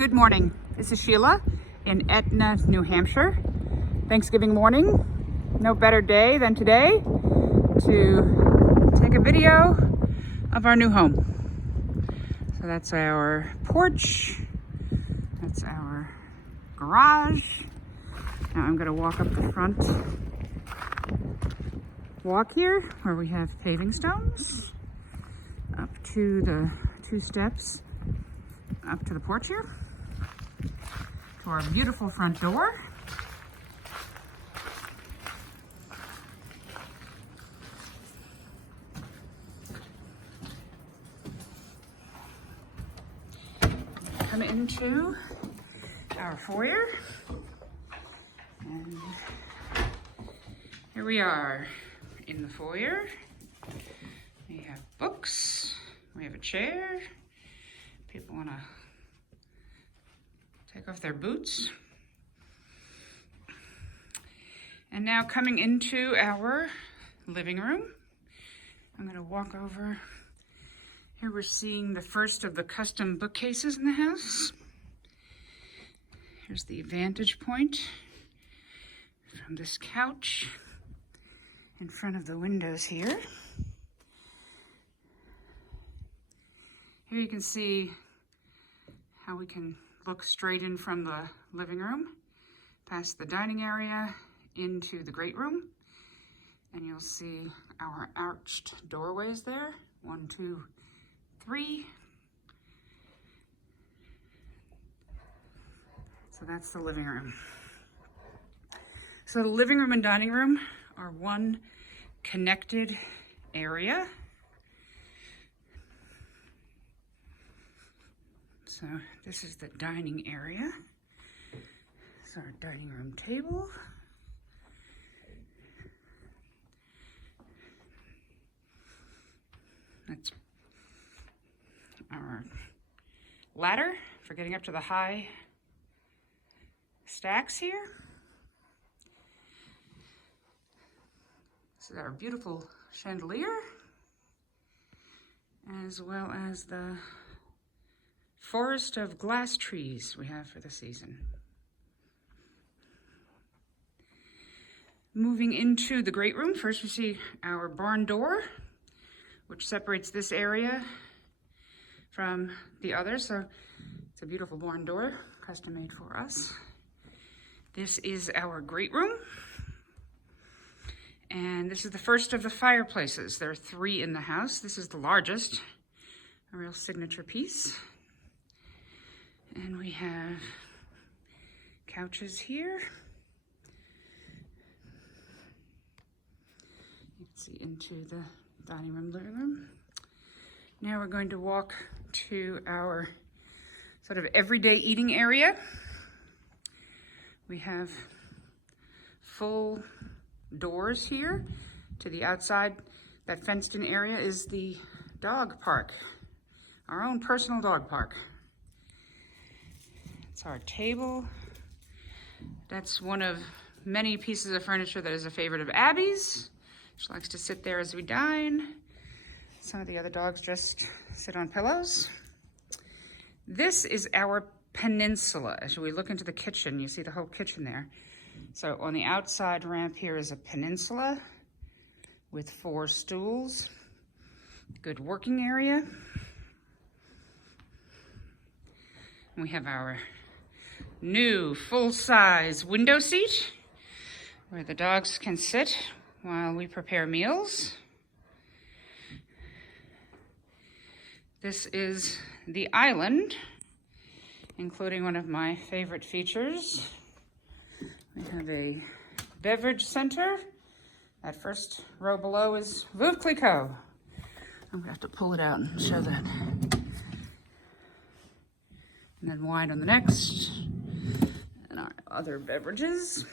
Good morning. This is Sheila in Etna, New Hampshire. Thanksgiving morning. No better day than today to take a video of our new home. So that's our porch. That's our garage. Now I'm going to walk up the front walk here where we have paving stones up to the 2 steps up to the porch here, to our beautiful front door. Come into our foyer, and here we are in the foyer. We have books, we have a chair. People want to take off their boots. And now coming into our living room, I'm going to walk over. Here we're seeing the first of the custom bookcases in the house. Here's the vantage point from this couch in front of the windows here. Here you can see how we can look straight in from the living room, past the dining area, into the great room. And you'll see our arched doorways there. 1, 2, 3. So that's the living room. So the living room and dining room are one connected area. So this is the dining area. This is our dining room table. That's our ladder for getting up to the high stacks here. This is our beautiful chandelier, as well as the forest of glass trees we have for the season. Moving into the great room, first we see our barn door, which separates this area from the others. So it's a beautiful barn door, custom made for us. This is our great room. And this is the first of the fireplaces. There are 3 in the house. This is the largest, a real signature piece. And we have couches here. You can see into the dining room, living room. Now we're going to walk to our sort of everyday eating area. We have full doors here to the outside. That fenced in area is the dog park, our own personal dog park. It's our table. That's one of many pieces of furniture that is a favorite of Abby's. She likes to sit there as we dine. Some of the other dogs just sit on pillows. This is our peninsula. As we look into the kitchen, you see the whole kitchen there. So on the outside ramp here is a peninsula with 4 stools. Good working area. And we have our new full-size window seat where the dogs can sit while we prepare meals. This is the island, including one of my favorite features. We have a beverage center. That first row below is Veuve Clicquot. I'm gonna have to pull it out and show that. And then wine on the next. And our other beverages.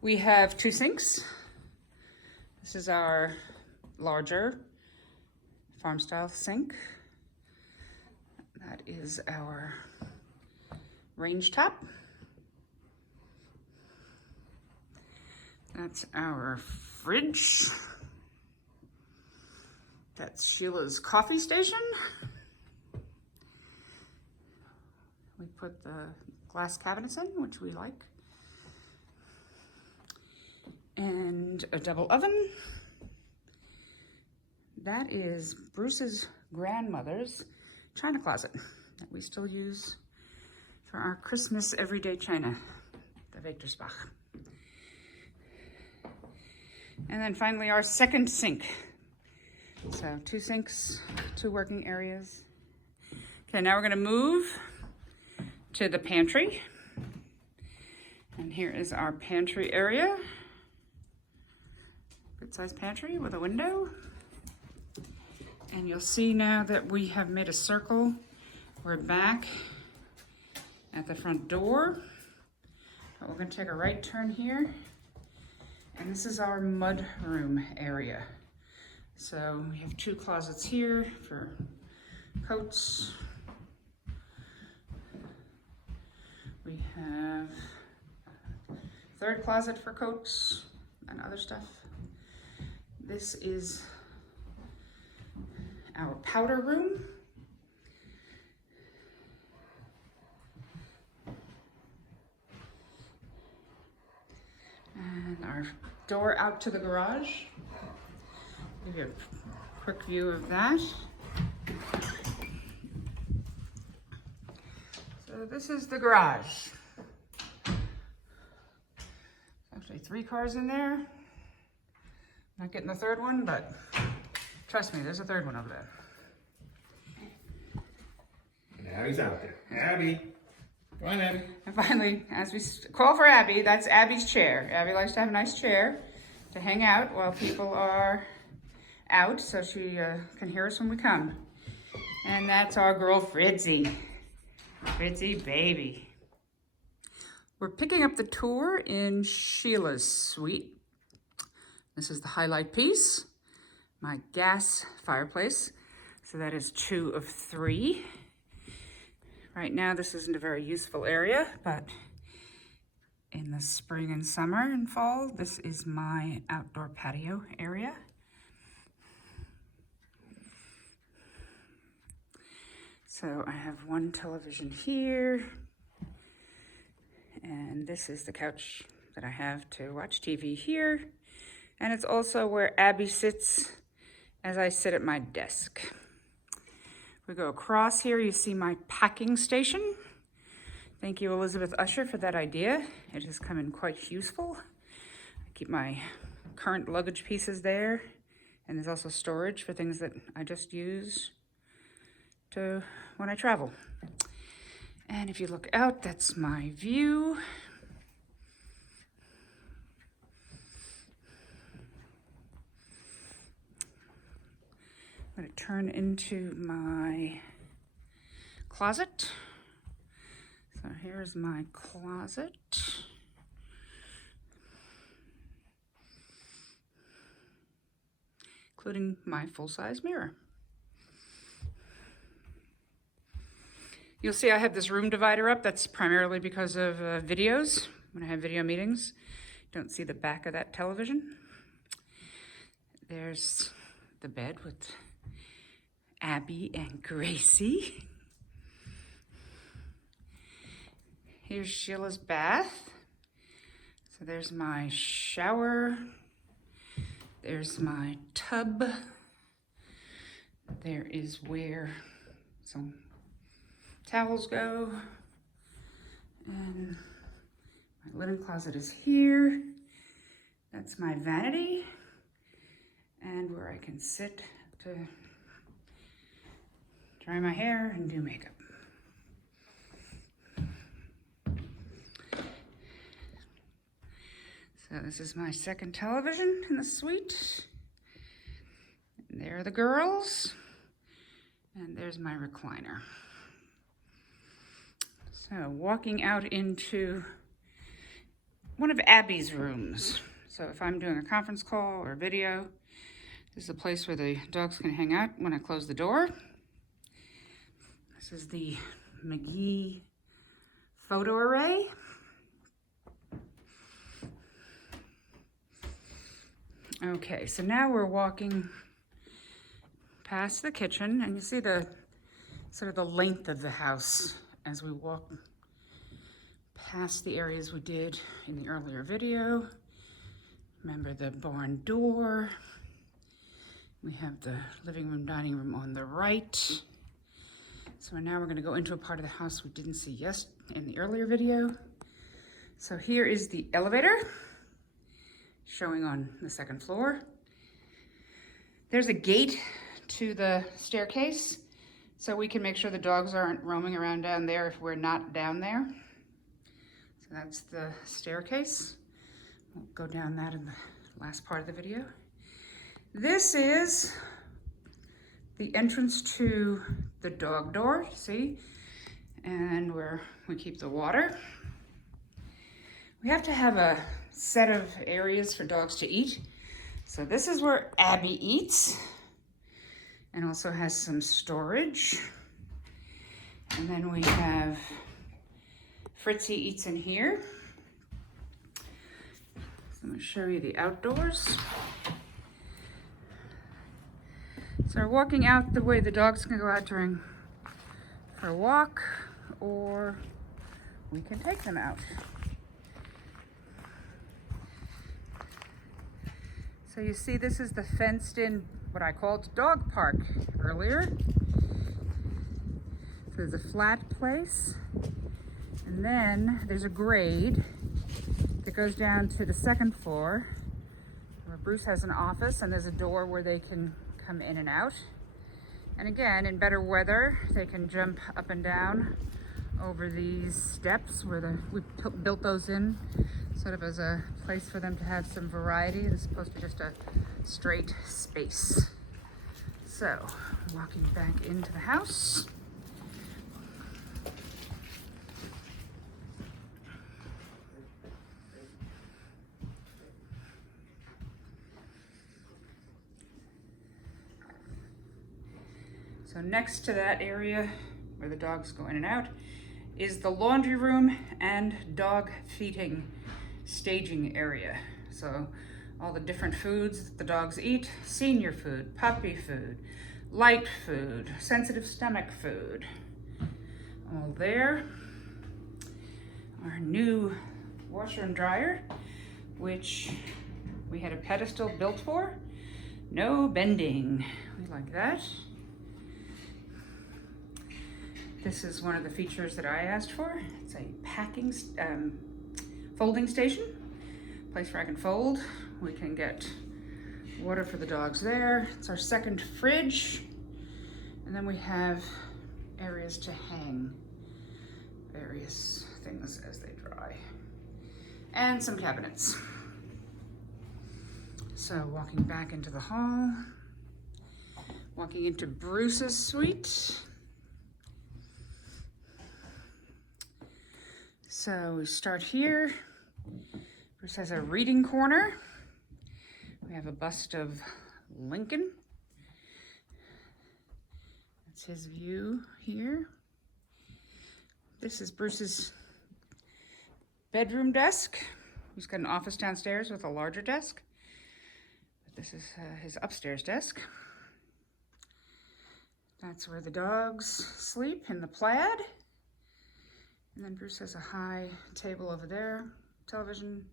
We have 2 sinks. This is our larger farm style sink. That is our range top. That's our fridge. That's Sheila's coffee station. put the glass cabinets in, which we like. And a double oven. That is Bruce's grandmother's china closet that we still use for our Christmas everyday china, the Victorsbach. And then finally our second sink. So 2 sinks, 2 working areas. Okay, now we're gonna move to the pantry. And here is our pantry area. Good sized pantry with a window. And you'll see now that we have made a circle. We're back at the front door. But we're gonna take a right turn here. And this is our mud room area. So we have 2 closets here for coats. We have a 3rd closet for coats and other stuff. This is our powder room. And our door out to the garage. Give you a quick view of that. So this is the garage. Actually 3 cars in there. Not getting the 3rd one, but trust me, there's a 3rd one over there. And Abby's out there. Abby. Go on, Abby. And finally, as we call for Abby, that's Abby's chair. Abby likes to have a nice chair to hang out while people are out, so she can hear us when we come. And that's our girl Fritzy. Fritzy baby. We're picking up the tour in Sheila's suite. This is the highlight piece, my gas fireplace. So that is 2 of 3. Right now, this isn't a very useful area, but in the spring and summer and fall, this is my outdoor patio area. So I have 1 television here, and this is the couch that I have to watch TV here. And it's also where Abby sits as I sit at my desk. We go across here, you see my packing station. Thank you, Elizabeth Usher, for that idea. It has come in quite useful. I keep my current luggage pieces there, and there's also storage for things that I just use to when I travel. And if you look out, that's my view. I'm going to turn into my closet. So here's my closet. Including my full-size mirror. You'll see I have this room divider up. That's primarily because of videos. When I have video meetings, don't see the back of that television. There's the bed with Abby and Gracie. Here's Sheila's bath. So there's my shower. There's my tub. There is where some towels go. And my linen closet is here. That's my vanity. And where I can sit to dry my hair and do makeup. So this is my second television in the suite. And there are the girls. And there's my recliner. So walking out into one of Abby's rooms. So if I'm doing a conference call or a video, this is a place where the dogs can hang out when I close the door. This is the McGee photo array. Okay, so now we're walking past the kitchen, and you see the sort of the length of the house as we walk past the areas we did in the earlier video. Remember the barn door. We have the living room, dining room on the right. So now we're gonna go into a part of the house we didn't see in the earlier video. So here is the elevator showing on the second floor. There's a gate to the staircase, so we can make sure the dogs aren't roaming around down there if we're not down there. So that's the staircase. We'll go down that in the last part of the video. This is the entrance to the dog door, see? And where we keep the water. We have to have a set of areas for dogs to eat. So this is where Abby eats, and also has some storage. And then we have Fritzy eats in here. So I'm gonna show you the outdoors. So we're walking out the way the dogs can go out for a walk, or we can take them out. So you see, this is the fenced in, what I called dog park earlier. So there's a flat place, and then there's a grade that goes down to the second floor, where Bruce has an office, and there's a door where they can come in and out. And again, in better weather, they can jump up and down over these steps where we built those in sort of as a place for them to have some variety, as opposed to just a straight space. So, walking back into the house. So next to that area where the dogs go in and out is the laundry room and dog feeding staging area. So all the different foods that the dogs eat: senior food, puppy food, light food, sensitive stomach food, all there. Our new washer and dryer, which we had a pedestal built for. No bending, we like that. This is one of the features that I asked for. It's a folding station, place where I can fold. We can get water for the dogs there. It's our second fridge. And then we have areas to hang various things as they dry. And some cabinets. So walking back into the hall, walking into Bruce's suite. So we start here. Bruce has a reading corner. We have a bust of Lincoln. That's his view here. This is Bruce's bedroom desk. He's got an office downstairs with a larger desk. But this is his upstairs desk. That's where the dogs sleep, in the plaid. And then Bruce has a high table over there, television.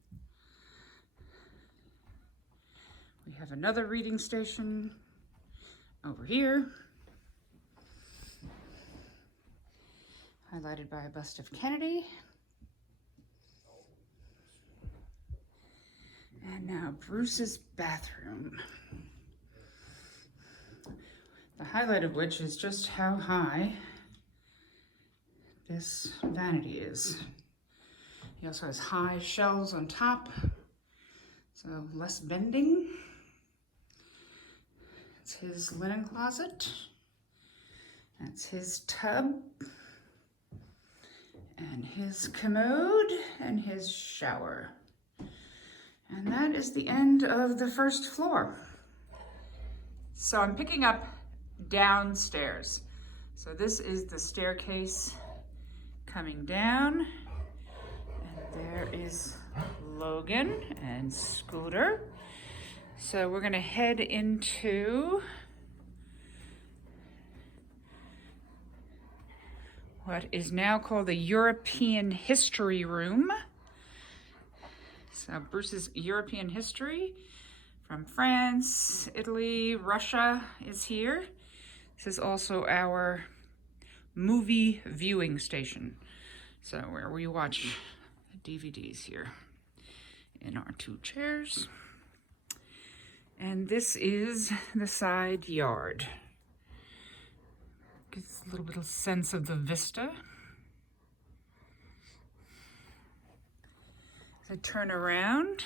We have another reading station over here, highlighted by a bust of Kennedy. And now Bruce's bathroom. The highlight of which is just how high this vanity is. He also has high shelves on top, so less bending. It's his linen closet. That's his tub, and his commode, and his shower. And that is the end of the first floor. So I'm picking up downstairs. So this is the staircase coming down, and there is Logan and Scooter. So we're gonna head into what is now called the European History Room. So Bruce's European history from France, Italy, Russia is here. This is also our movie viewing station. So where we watch DVDs here in our 2 chairs. And this is the side yard. Gives a little bit of sense of the vista. As I turn around,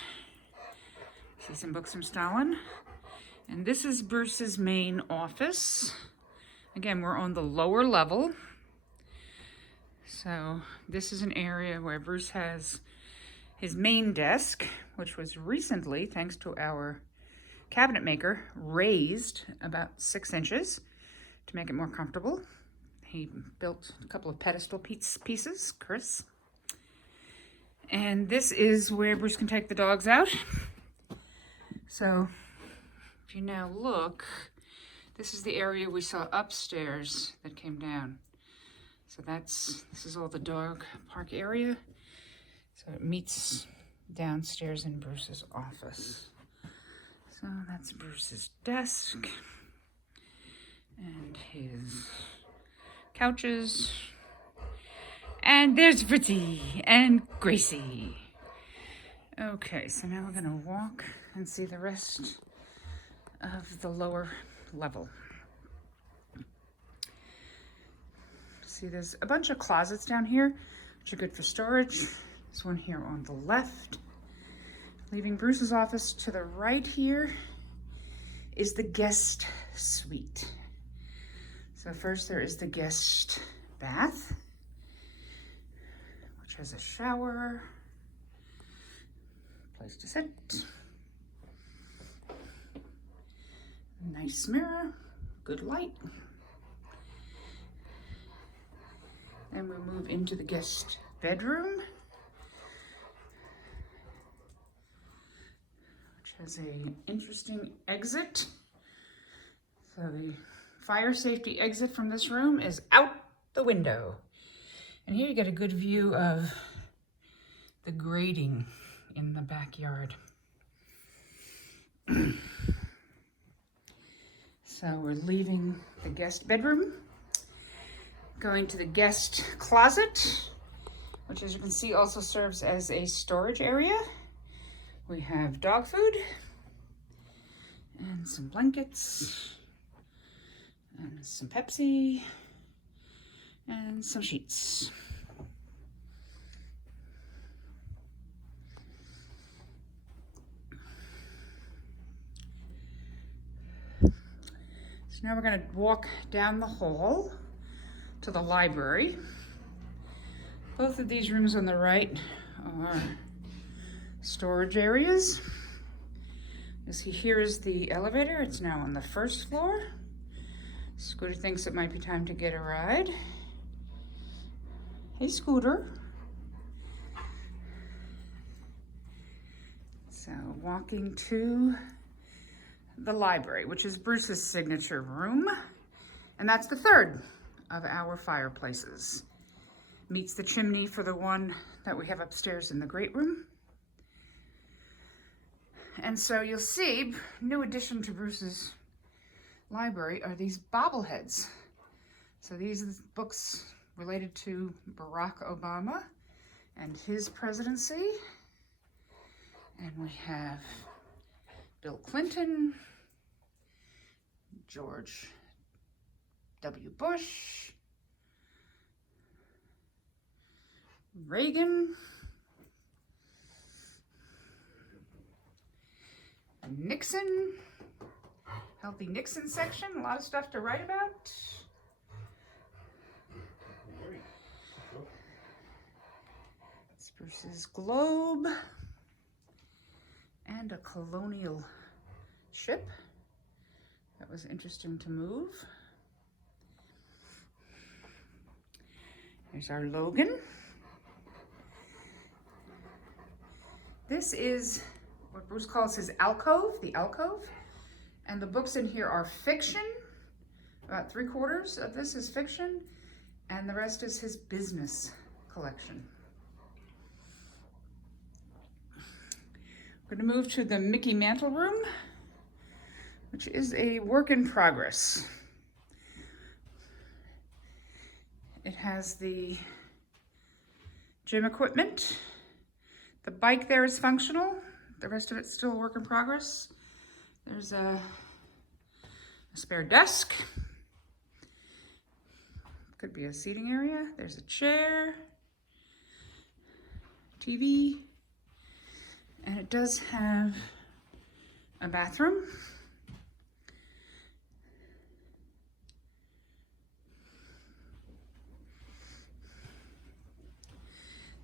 see some books from Stalin. And this is Bruce's main office. Again, we're on the lower level. So this is an area where Bruce has his main desk, which was recently, thanks to our cabinet maker, raised about 6 inches to make it more comfortable. He built a couple of pedestal pieces, Chris. And this is where Bruce can take the dogs out. So if you now look, this is the area we saw upstairs that came down. So this is all the dog park area. So it meets downstairs in Bruce's office. So that's Bruce's desk and his couches. And there's Fritzy and Gracie. Okay, so now we're gonna walk and see the rest of the lower level. See, there's a bunch of closets down here, which are good for storage. This one here on the left. Leaving Bruce's office to the right here is the guest suite. So first there is the guest bath, which has a shower, place to sit, nice mirror, good light. Then we'll move into the guest bedroom, which has an interesting exit. So the fire safety exit from this room is out the window. And here you get a good view of the grading in the backyard. So we're leaving the guest bedroom, going to the guest closet, which, as you can see, also serves as a storage area. We have dog food and some blankets and some Pepsi and some sheets. So now we're going to walk down the hall to the library. Both of these rooms on the right are storage areas. You see, here is the elevator. It's now on the 1st floor. Scooter thinks it might be time to get a ride. Hey, Scooter. So walking to the library, which is Bruce's signature room. And that's the 3rd of our fireplaces. Meets the chimney for the one that we have upstairs in the great room. And so you'll see, new addition to Bruce's library are these bobbleheads. So these are the books related to Barack Obama and his presidency. And we have Bill Clinton, George W. Bush, Reagan, Nixon, healthy Nixon section, a lot of stuff to write about. It's Bruce's globe and a colonial ship that was interesting to move. There's our Logan. This is what Bruce calls his alcove, the alcove. And the books in here are fiction. About 3/4 of this is fiction. And the rest is his business collection. We're going to move to the Mickey mantle room, which is a work in progress. It has the gym equipment. The bike there is functional. The rest of it's still a work in progress. There's a spare desk. Could be a seating area. There's a chair, TV, and it does have a bathroom.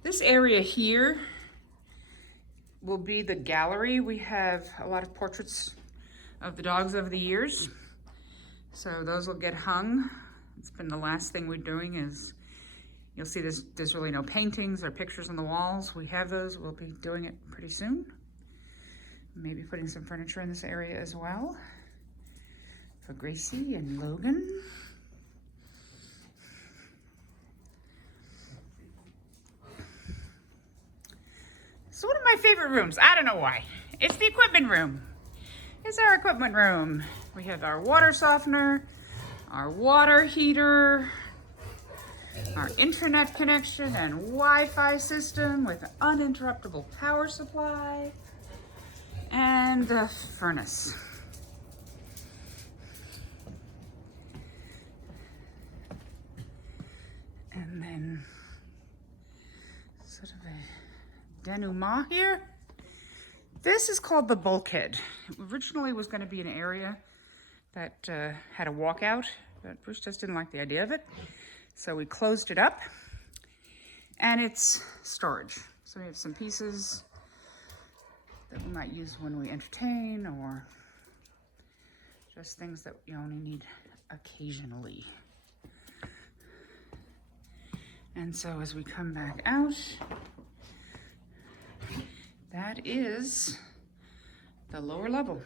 This area here will be the gallery. We have a lot of portraits of the dogs over the years, so those will get hung. It's been the last thing we're doing is, you'll see there's really no paintings or pictures on the walls. We have those, we'll be doing it pretty soon. Maybe putting some furniture in this area as well for Gracie and Logan. So one of my favorite rooms, I don't know why, it's the equipment room. It's our equipment room. We have our water softener, our water heater, our internet connection and Wi-Fi system with an uninterruptible power supply, and the furnace. And then sort of a denouement here. This is called the bulkhead. It originally was going to be an area that had a walkout, but Bruce just didn't like the idea of it. So we closed it up, and it's storage. So we have some pieces that we might use when we entertain, or just things that you only need occasionally. And so as we come back out, that is the lower level.